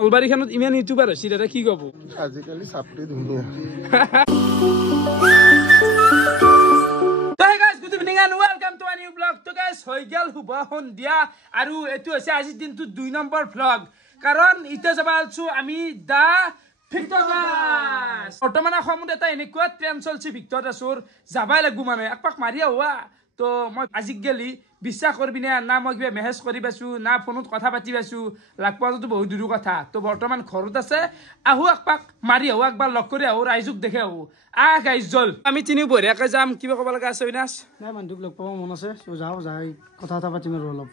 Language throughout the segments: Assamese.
নলবাৰীখনত ইমান ইউটিউবাৰ হৈছে দাদা কি ক'ব আজিকালি চাপৰি ধুনীয়া Hey guys, good evening and welcome to a new vlog. So guys, হৈ গেল শুভ সন্ধিয়া আৰু এটো আছে আজি দিনটো 2 নম্বৰ vlog কাৰণ ইতে যাব আলছো আমি দা ভিক্টৰাছ বৰ্তমান সময়ত এটা এনেকুৱা ট্ৰেন্ড চলছে ভিক্টৰাছৰ যাবাই লাগব মানে একপাক মাৰি আহা তো মই আজি গেলি বিশ্বাস কৰবি না মই কিবা মেছেজ কৰি পাইছো না ফোনত কথা পাতি পাইছো লাগপাটো বহুত দূৰ কথা তো বৰ্তমান ঘৰত আছে আহু একপাক মাৰি আহু একবাৰ লগ কৰি আহু ৰাইজক দেখে আহু গাইজ জল আমি তিনিও বঢ়িয়াকৈ যাম কিবা ক'ব লগা আছে বিনাশ নাই মানুহটোক লগ পাব মন আছে চ' যাওঁ যাই কথা এটা পাতিম আৰু অলপ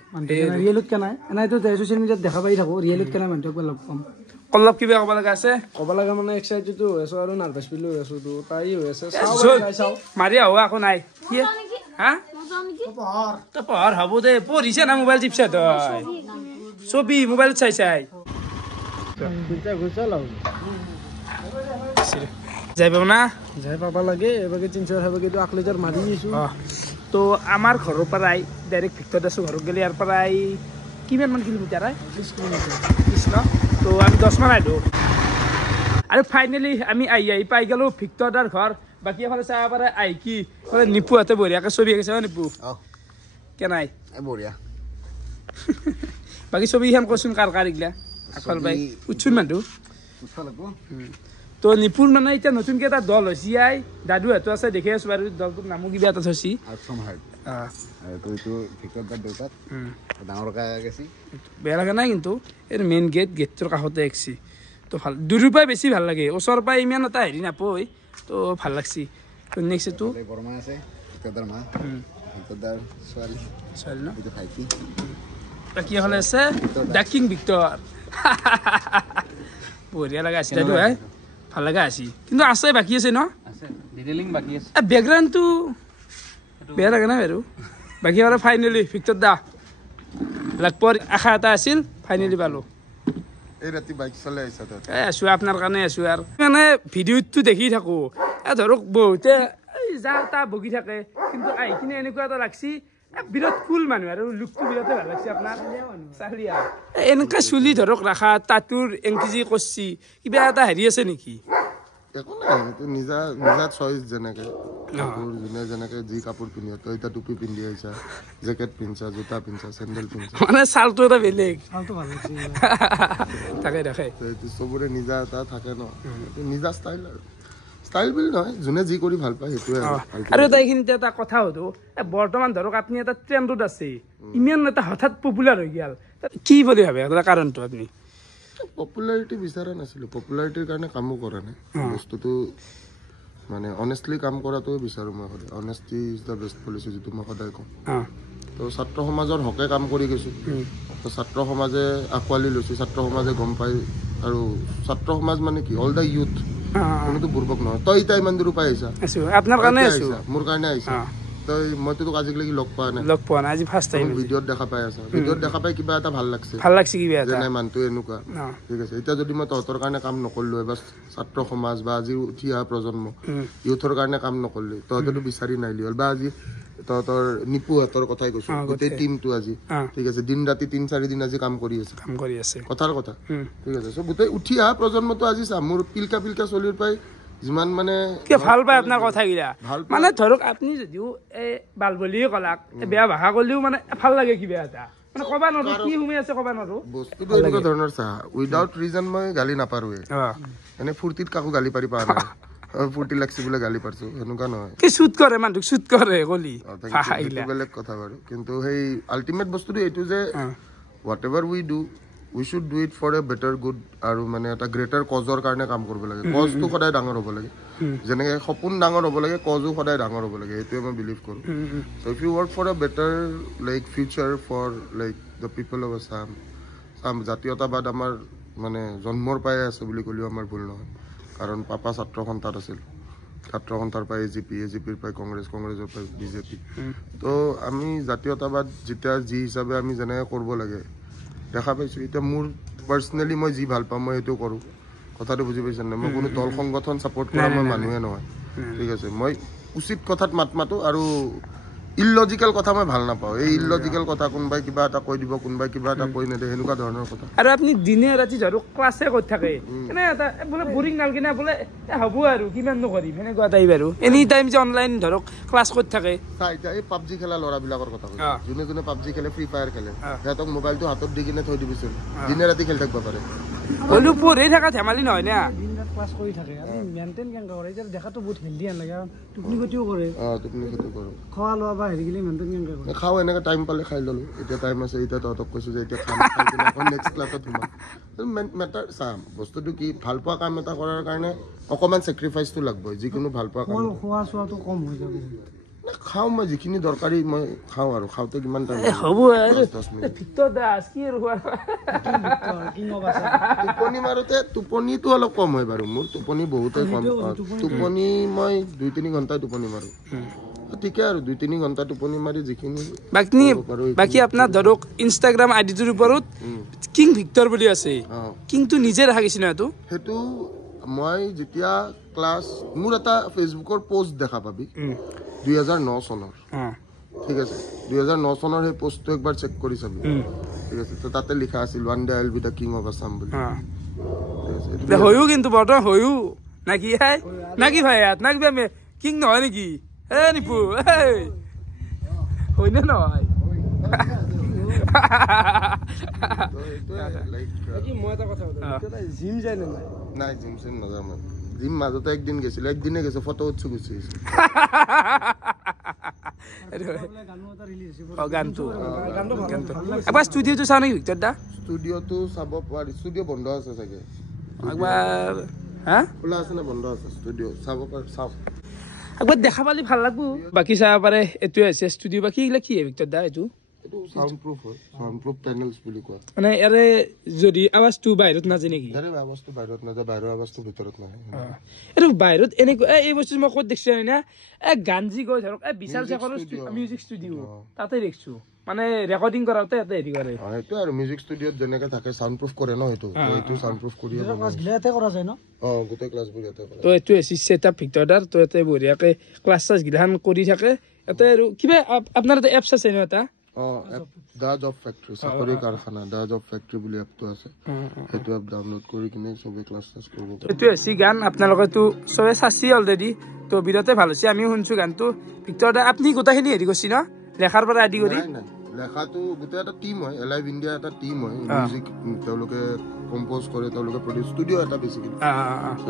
ৰিয়েলত কে নাই এনেইতো ছ'চিয়েল মিডিয়াত দেখা পাই থাকোঁ ৰিয়েলত কে নাই মানুহটোক লগ পাম অলপ কিবা ক'ব লগা আছে ক'ব লগা মানে এক্সাইটেডটো হৈ আছোঁ আৰু নাৰ্ভাছ ফিলো হৈ আছোঁ তো তাই হৈ আছে চাওঁ মাৰি আহু আকৌ নাই কি হা তো পঢ়াৰ হ'ব দে পঢ়িছে না মোবাইল টিপছে তই ছবি মোবাইলত চাই যাই পাব না যাই পাব লাগে এবাৰকে 3-4 হাবাকেতো 1 লিটাৰ মাৰি দিছোঁ তো আমাৰ ঘৰৰ পৰাই ডাইৰেক্ট ভিক্টৰাছ ঘৰত গ'লে ইয়াৰ পৰাই কিমানমান কিলোমিটাৰ 30 কিলোমিটাৰ তো আমি 10 মান আহিলোঁ আৰু ফাইনেলি আমি আহি পাই গ'লোঁ ভিক্টৰাছৰ ঘৰ বাকী এফালে চাব পাৰে আহি কি বোলে নিপুহঁতে বঢ়িয়াকৈ ছবি আঁকিছে নিপু কেনাই বঢ়িয়া বাকী ছবিখন কচোন কাৰ এইগিলা আগফাল পাই উঠছোন মানুহ তো নিপুৰ মানে এতিয়া নতুনকৈ এটা দল হৈছে আই দাদুহঁতো আছে দেখি আছোঁ বাৰু দলটোৰ নামো কিবা এটা থৈছি বেয়া লগা নাই কিন্তু এইটো মেইন গেটটোৰ কাষতে একছি তো ভাল দূৰৰ পৰাই বেছি ভাল লাগে ওচৰৰ পৰাই ইমান এটা হেৰি নাপায় তো ভাল লাগছি তো নেক্সট এইটো ছোৱালী ন বাকী এফালে আছে দ্য কিং ভিক্টৰ বঢ়িয়া লগা আছিল এইটো হে ভাল লগা আছিল কিন্তু আছে বাকী আছে ন বেকগ্ৰাউণ্ডটো বেয়া লাগে নাই বাৰু বাকী আৰু ফাইনেলি ভিক্টৰ দা লগ পোৱাৰ আশা এটা আছিল ফাইনেলি পালোঁ এই ৰাতি বাইক চলাই আহিছা তই আছোঁ আপোনাৰ কাৰণে আছোঁ আৰু মানে ভিডিঅ'টো দেখি থাকোঁ ধৰক বহুতে যা তা বগি থাকে কিন্তু আহি কিনে এনেকুৱা এটা লাগছি বিৰাট কুল মানুহ আৰু লুকটো বিৰাটে ভাল লাগছে আপোনাৰ চালিয়া এনেকুৱা চুলি ধৰক ৰাখা তাতোৰ এংকিজি কৰছি কিবা এটা হেৰি আছে নেকি একো নাই এইটো নিজা নিজা চইচ যেনেকৈ কাপোৰ যোনে যেনেকৈ যি কাপোৰ পিন্ধি তই এতিয়া টুপি পিন্ধি আহিছা জেকেট পিন্ধছা জোতা পিন্ধছা চেণ্ডেল পিন্ধছা মানে চালটো এটা বেলেগ চালটো ভাল লাগিছে তাকে দেখে এইটো চবৰে নিজা এটা থাকে ন এইটো নিজা ষ্টাইল আৰু ষ্টাইল বুলি নহয় যোনে যি কৰি ভাল পায় সেইটোৱে আৰু এটা এইখিনিতে এটা কথা সুধো বৰ্তমান ধৰক আপুনি এটা ট্ৰেণ্ডত আছে ইমান এটা হঠাৎ পপুলাৰ হৈ গ'ল কি বুলি ভাবে এটা কাৰণটো আপুনি পপুলাৰিটি বিচৰা নাছিলোঁ পপুলাৰিটিৰ কাৰণে কামো কৰা নাই বস্তুটো মানে অনেষ্টলি কাম কৰাটোৱে বিচাৰোঁ মই সদায় অনেষ্টি ইজ দ্য বেষ্ট পলিচি যিটো মই সদায় কওঁ তো ছাত্ৰ সমাজৰ হকে কাম কৰি গৈছোঁ তো ছাত্ৰ সমাজে আঁকোৱালি লৈছোঁ ছাত্ৰ সমাজে গম পাই আৰু ছাত্ৰ সমাজ মানে কি অল দ্য ইউথ কোনোতো বুৰ্বক নহয় তই এতিয়া ইমান দূৰ পাই আহিছা আপোনাৰ কাৰণে আছোঁ মোৰ কাৰণে আহিছা তই মইতো তোক আজিলৈকে লগ পোৱা নাই আজি ফাৰ্ষ্ট টাইম ভিডিঅ'ত দেখা পাই আছা ভিডিঅ'ত দেখা পাই কিবা এটা ভাল লাগছে কিবা এটা নাই মানুহটো এনেকুৱা ঠিক আছে এতিয়া যদি মই তহঁতৰ কাৰণে কাম নকৰিলোঁ এবাৰ ছাত্ৰ সমাজ বা আজি উঠি অহা প্ৰজন্ম ইউথৰ কাৰণে কাম নকৰিলি তহঁতেতো বিচাৰি নাহিলি হ'ল বা আজি তহঁতৰ নিপুহঁতৰ কথাই কৈছো গোটেই টিমটো আজি ঠিক আছে দিন ৰাতি 3-4 দিন আজি কাম কৰি আছে কথাৰ কথা ঠিক আছে চ' গোটেই উঠি অহা প্ৰজন্মটো আজি চা মোৰ পিলকা চলিৰ পাই যিমান মানে ভাল পায় আপোনাৰ কথাগিলা মানে ধৰক আপুনি যদিও এই বাল বুলিয়ে ক'লাক বেয়া ভাষা ক'লেও মানে ভাল লাগে কিবা এটা মানে ক'বা নোৱাৰো কি সোমাই আছে ক'বা নোৱাৰো বস্তুটো এনেকুৱা ধৰণৰ চা উইদাউট ৰিজন মই গালি নাপাৰোৱে এনে ফূৰ্তিত কাকো গালি পাৰি পা নাই ফূৰ্তি লাগছি বোলে গালি পাৰছো সেনেকুৱা নহয় কি শ্বুট কৰে মানুহক শ্বুট কৰে কলি বেলেগ কথা বাৰু কিন্তু সেই আল্টিমেট বস্তুটো এইটো যে whatever we do we should do it for a better good আৰু মানে এটা গ্ৰেটাৰ কজৰ কাৰণে কাম কৰিব লাগে কজটো সদায় ডাঙৰ হ'ব লাগে যেনেকৈ সপোন ডাঙৰ হ'ব লাগে কজো সদায় ডাঙৰ হ'ব লাগে সেইটোৱে মই বিলিভ কৰোঁ so' if you work for a better like future for like the people of Assam জাতীয়তাবাদ আমাৰ মানে জন্মৰ পৰাই আছে বুলি ক'লেও আমাৰ ভুল নহয় কাৰণ পাপা ছাত্ৰ সন্থাত আছিল ছাত্ৰ সন্থাৰ পৰাই এজিপিৰ পৰাই কংগ্ৰেছৰ পৰাই বিজেপি তো আমি জাতীয়তাবাদ যেতিয়া যি হিচাপে আমি যেনেকৈ কৰিব লাগে দেখা পাইছোঁ এতিয়া মোৰ পাৰ্চনেলি মই যি ভাল পাওঁ মই সেইটো কৰোঁ কথাটো বুজি পাইছে নাই মই কোনো দল সংগঠন ছাপোৰ্ট কৰা মই মানুহে নহয় ঠিক আছে মই উচিত কথাত মাত মাতো আৰু ইলজিকেল কথা মই ভাল নাপাওঁ এই ইলজিকেল কথা কোনোবাই কিবা এটা কৈ দিব কোনোবাই কিবা এটা কৈ নেদে সেনেকুৱা ধৰণৰ কথা আৰু আপুনি দিনে ৰাতি ধৰক ক্লাছে কৰি থাকে এনে এটা বোলে বৰিং নালাগে না বোলে হ'ব আৰু কিমাননো কৰিম সেনেকুৱা টাইপ আৰু এনি টাইম যে অনলাইন ধৰক ক্লাছ কৰি থাকে এতিয়া এই পাবজি খেলা ল'ৰাবিলাকৰ কথা কৈছোঁ যোনে পাবজি খেলে ফ্ৰী ফায়াৰ খেলে সিহঁতক মোবাইলটো হাতত দি কিনে থৈ দিবিচোন দিনে ৰাতি খেলি থাকিব পাৰে হ'লেও পঢ়ি থকা ধেমালি নহয় না ক্লাছ কৰি থাকে আৰু মেইনটেইন কেনেকৈ কৰে এতিয়া দেখাটো বহুত হেল্ডি নালাগে টোপনি ক্ষতিও কৰে টোপনি ক্ষতি কৰোঁ খোৱা লোৱা বা হেৰি গিলি মেইনটেইন কেনেকৈ কৰে খাওঁ এনেকৈ টাইম পালে খাই ল'লোঁ এতিয়া টাইম আছে এতিয়া তহঁতক কৈছোঁ যে এতিয়া খাম আকৌ নেক্সট ক্লাছত সোমাম মেটাৰ চাম বস্তুটো কি ভাল পোৱা কাম এটা কৰাৰ কাৰণে অকণমান ছেক্ৰিফাইচটো লাগিবই যিকোনো ভাল পোৱা কাম খোৱা চোৱাটো কম হৈ যাব খাওঁ মই যিখিনি দৰকাৰী মই খাওঁ আৰু খাওঁতে কিমান টাইম হ'ব আৰু ভিতৰত আছ কি আৰু টোপনি মাৰোঁতে টোপনিটো অলপ কম হয় বাৰু মোৰ টোপনি বহুতেই কম টোপনি মই 2-3 ঘণ্টাই টোপনি মাৰোঁ ঠিকে আৰু 2-3 ঘণ্টা টোপনি মাৰি যিখিনি বাকী আপোনাৰ ধৰক ইনষ্টাগ্ৰাম আইডিটোৰ ওপৰত কিং ভিক্টৰ বুলি আছে কিংটো নিজে ৰাখা গৈছে ন সেইটো মই যেতিয়া ক্লাছ মোৰ এটা ফেচবুকৰ পোষ্ট দেখা পাবি 2009 চনৰ ঠিক আছে 2009 চনৰ সেই পোষ্টটো একবাৰ চেক কৰি চাবি ঠিক আছে তো তাতে লিখা আছিল one day I will be the king of Assam বুলি হয়ও কিন্তু বৰ্তমান হয়ও নাকি নাকি ভাই নাকি আমি কিং নহয় নেকি এ নিপু হয়নে নহয় মই এটা কথা জিম যায় নাই জিম চিম নাযাওঁ মই জিম মাজতে একদিন গৈছিলোঁ একদিনে গৈছোঁ ফটো উঠছো গুচি আহিছোঁ একবাৰ ষ্টুডিঅ'টো চাওঁ নেকি ভিক্টৰ দা ষ্টুডিঅ'টো চাব পাৰি ষ্টুডিঅ' বন্ধ আছে চাগে একবাৰ খোলা আছে নে বন্ধ আছে ষ্টুডিঅ' চাব পাৰি চাওক একবাৰ দেখা পালি ভাল লাগব বাকী চাব পাৰে এইটোৱে আছে ষ্টুডিঅ' বাকী এইগিলা কি ভিক্টৰ দা এইটো সাউন্ডপ্ৰুফ হয় সাউন্ডপ্ৰুফ পেনেলছ বুলি কোৱা মানে ইয়াৰে যদি আৱাজটো বাহিৰত নাযায় নেকি আৱাজটো বাহিৰত নাযায় বাহিৰৰ আৱাজটো ভিতৰত নাহে এইটো বাহিৰত এনেকুৱা এই বস্তু মই ক'ত দেখিছো না গান যি গৈ ধৰক বিশাল শেখৰৰ মিউজিক ষ্টুডিঅ' তাতে দেখিছো মানে ৰেকৰ্ডিং কৰাওঁতে ইয়াতে হেৰি কৰে সেইটো আৰু মিউজিক ষ্টুডিঅ'ত যেনেকৈ থাকে সাউন্ডপ্ৰুফ কৰে ন সেইটো এইটো সাউন্ডপ্ৰুফ কৰি ইয়াতে কৰা যায় ন গোটেই ক্লাছবোৰ ইয়াতে কৰে তো এইটো এচি ছেটআপ ভিক্টৰ দাৰ তো ইয়াতে বঢ়িয়াকৈ ক্লাছ চাছ গিলাখান কৰি থাকে ইয়াতে আৰু কিবা আপোনাৰ এটা এপছ আছে ন এটা দা জব ফেক্টৰী চাকৰি কাৰখানা দা জব ফেক্টৰী বুলি এপটো আছে সেইটো এপ ডাউনলোড কৰি কিনে চবে ক্লাছ চাছ কৰিব পাৰে এইটো এচি গান আপোনালোকেতো চবে চাচি অলৰেডি তো বিৰাটেই ভাল হৈছে আমিও শুনছো গানটো ভিক্টৰ দা আপুনি গোটেইখিনি হেৰি কৰিছে ন লেখাৰ পৰা আদি কৰি লেখাটো গোটেই এটা টিম হয় এলাইভ ইণ্ডিয়া এটা টিম হয় মিউজিক তেওঁলোকে কম্প'জ কৰে তেওঁলোকে প্ৰডিউচ ষ্টুডিঅ' এটা বেছিকেলি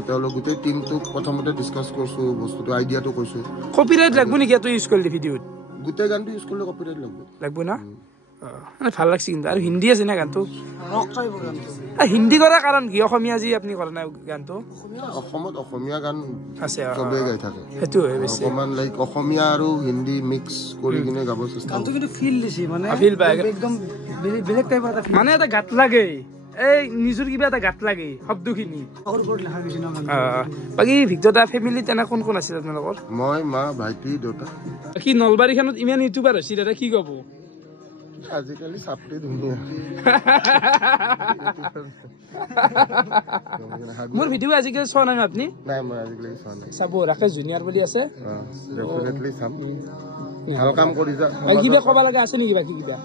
তেওঁলোক গোটেই টিমটোক প্ৰথমতে ডিছকাছ কৰিছোঁ বস্তুটো আইডিয়াটো কৈছোঁ কপিৰাইট লাগব নেকি এইটো ইউজ কৰিলে ভিডিঅ'ত গোটেই গানটো ইউজ কৰিলে কপিৰাইট লাগব না ভাল লাগছে কিন্তু আৰু হিন্দী আছে না গানটো হিন্দী কৰাৰ কাৰণ কি অসমীয়া যি আপুনি কৰা নাই গানটো অসমত অসমীয়া গান আছে চবেই গাই থাকে সেইটো অকণমান লাইক অসমীয়া আৰু হিন্দী মিক্স কৰি কিনে গাব চেষ্টা গানটো কিন্তু ফিল দিছে মানে ফিল পায় একদম বেলেগ টাইপৰ এটা মানে এটা গাত লাগে এই নিজৰ কিবা এটা গাত লাগে শব্দখিনি বাকী ভিক্টৰ দা ফেমিলি তেনে কোন কোন আছিল আপোনালোকৰ মই মা ভাইটি দেউতা বাকী নলবাৰীখনত ইমান ইউটিউবাৰ হৈছে দাদা কি কব আজিকালি চাপৰি ধুনীয়া মোৰ ভিডিঅ' আজিকালি চোৱা নাই আপুনি নাই মই আজিকালি চোৱা নাই চাব ৰাকেশ জুনিয়ৰ বুলি আছে ডেফিনেটলি চাম ভাল কাম কৰি যা কিবা ক'ব লগা আছে নেকি বাকী কিবা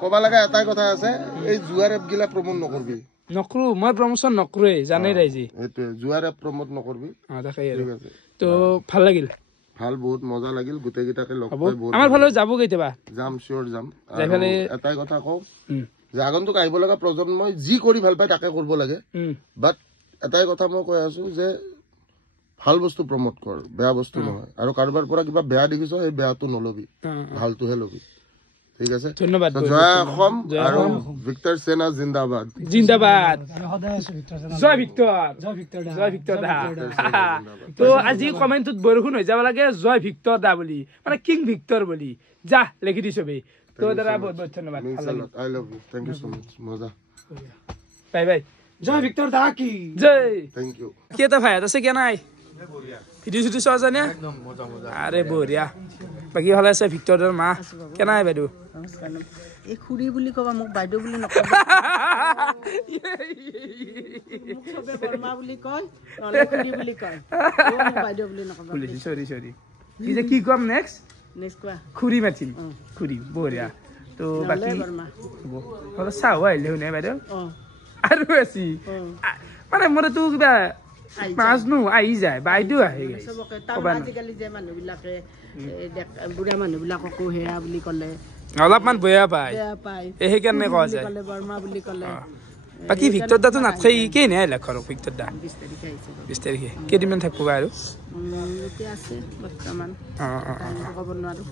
ক'ব লগা এটাই কথা আছে এই জুৱাৰ এপ গিলা প্ৰমোট নকৰবি নকৰো মই প্ৰমোচন নকৰোৱে জানেই ৰাইজে এইটোৱে জুৱাৰ এপ প্ৰমোট নকৰবি ঠিক আছে তো ভাল লাগিল ভাল বহুত মজা লাগিল গোটেইকেইটাকে লগ পাই বহুত আমাৰ ফালে যাব কেতিয়াবা যাম চিয়ৰ যাম এটাই কথা কওঁ যে আগন্তুক আহিব লগা প্ৰজন্মই যি কৰি ভাল পায় তাকে কৰিব লাগে বাট এটাই কথা মই কৈ আছো যে ভাল বস্তু প্ৰমোট কৰ বেয়া বস্তু নহয় আৰু কাৰোবাৰ পৰা কিবা বেয়া দেখিছ সেই বেয়াটো নলবি ভালটোহে লবি ঠিক আছে ধন্যবাদ জয় অসম আৰু ভিক্টৰ সেনা জিন্দাবাদ জিন্দাবাদ জয় ভিক্টৰ দা তো আজি কমেণ্টত বৰষুণ হৈ যাব লাগে জয় ভিক্টৰ দা বুলি মানে কিং ভিক্টৰ বুলি যা লিখি দি চবেই তো দাদা বহুত বহুত ধন্যবাদ I love you thank you so much মজা বাই বাই জয় ভিক্টৰ দা কি জয় থ্যাংক ইউ কি এটা ভাই আছে কে নাই ভিডিঅ' চিডিঅ' চোৱা জানে আৰে বঢ়িয়া বাকী ভালে আছে ভিক্টৰ দাৰ মা কেনাই বাইদেউ এই খুৰী বুলি কবা মোক বাইদেউ বুলি নকবা চবে বৰ্মা বুলি কয় নহলে খুৰী বুলি কয় মোক বাইদেউ বুলি নকবা সৰি কি যে কি কম নেক্সট নেক্সট কোৱা খুৰী মাতিম খুৰী বঢ়িয়া তো বাকী বৰ্মা অলপ চাহ আহিলে শুনে বাইদেউ অঁ আৰু আছি মানে মোৰতো কিবা মাজনো আহি যায় বাইদেউ আহি চবকে তাৰমানে আজিকালি যে মানুহবিলাকে বুঢ়া মানুহবিলাককো সেয়া বুলি ক'লে অলপমান বেয়া পায় বেয়া পায় সেইকাৰণে কোৱা যায় ক'লে বৰ্মা বুলি ক'লে বাকী ভিক্টৰ দাটো নাথাকে কেই নাই আহিলে ঘৰৰ ভিক্টৰ দা 20 তাৰিখে আহিছে 20 তাৰিখে কেইদিনমান থাকিব আৰু এতিয়া আছে বৰ্তমান ক'ব নোৱাৰোঁ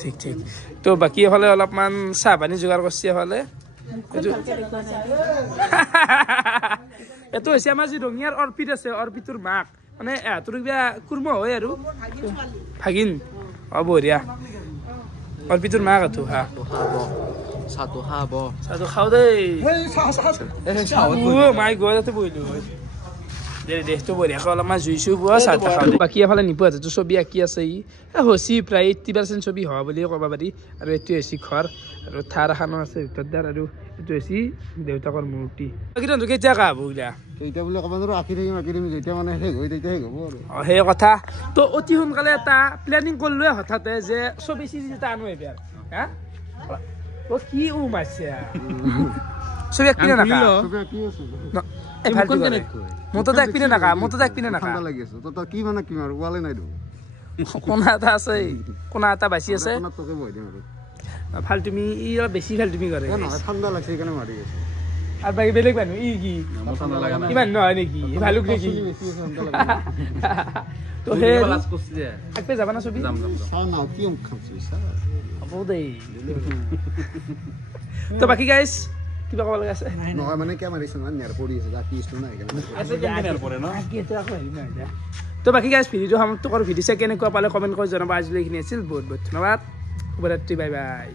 ঠিক ঠিক তো বাকী এফালে অলপমান চাহ পানী যোগাৰ কৰিছে এফালে এইটো হৈছে আমাৰ যি ৰঙিয়াৰ অৰ্পিত আছে অৰ্পিতৰ মাক মানে এহঁতৰ কিবা কুৰ্ম হয় আৰু ভাগিন বঢ়িয়া অৰ্পিতৰ মাক এইটো হা চাহটো খাওঁ দেই মাই গৈ তাতে বহিলো দেহটো বঢ়িয়াকৈ অলপমান জুইছোঁ বোৱা চাহ খাওঁ বাকী এফালে নিপু হাতেতো ছবি আঁকি আছে ই হৈছে প্ৰায় 80% ছবি হোৱা বুলিয়ে ক'ব পাৰি আৰু এইটো হৈছে ঘৰ আৰু থাৰ এখনো আছে ভিতৰত দাৰ আৰু এইটো হৈছে দেউতাকৰ মূৰ্তি বাকী তহঁতৰ কেতিয়া কাহ হ'ব ওলা এতিয়া বোলে ক'ব নোৱাৰোঁ আঁকি থাকিম যেতিয়া মানে শেষ হৈ তেতিয়া শেষ হ'ব আৰু সেই কথা তো অতি সোনকালে এটা প্লেনিং কৰিলোৱে হঠাতে যে ছবি চিৰিজ এটা আনো এবাৰ হা কি মাছে ছবি এক পিনে নাকা মোৰতো এক পিনে নাকা লাগি আছে তই কি মানে কি আৰু ওৱালে নাই কোনা এটা আছে কোনা এটা বাচি আছে ফাল্টুমি ই অলপ বেছি ফাল্টুমি কৰে ঠাণ্ডা লাগছে সেইকাৰণে মাৰি গৈছে আৰু বাকী বেলেগ মানুহ ই কি ইমান নহয় নেকি ভালুক নেকি তো সেই আগতে যাবা না ছবি হ'ব দেই তো বাকী গাইজ কিবা ক'ব লগা আছে নহয় মানে কিয় মাৰিছে মানে নেৰ পৰি আছে বাকী ইষ্ট নাই তো বাকী গাইজ ভিডিঅ'টো সমাপ্ত কৰোঁ ভিডিঅ' চাই কেনেকুৱা পালে কমেণ্ট কৰি জনাব আজিলৈ এইখিনি আছিল বহুত বহুত ধন্যবাদ শুভৰাত্ৰি বাই বাই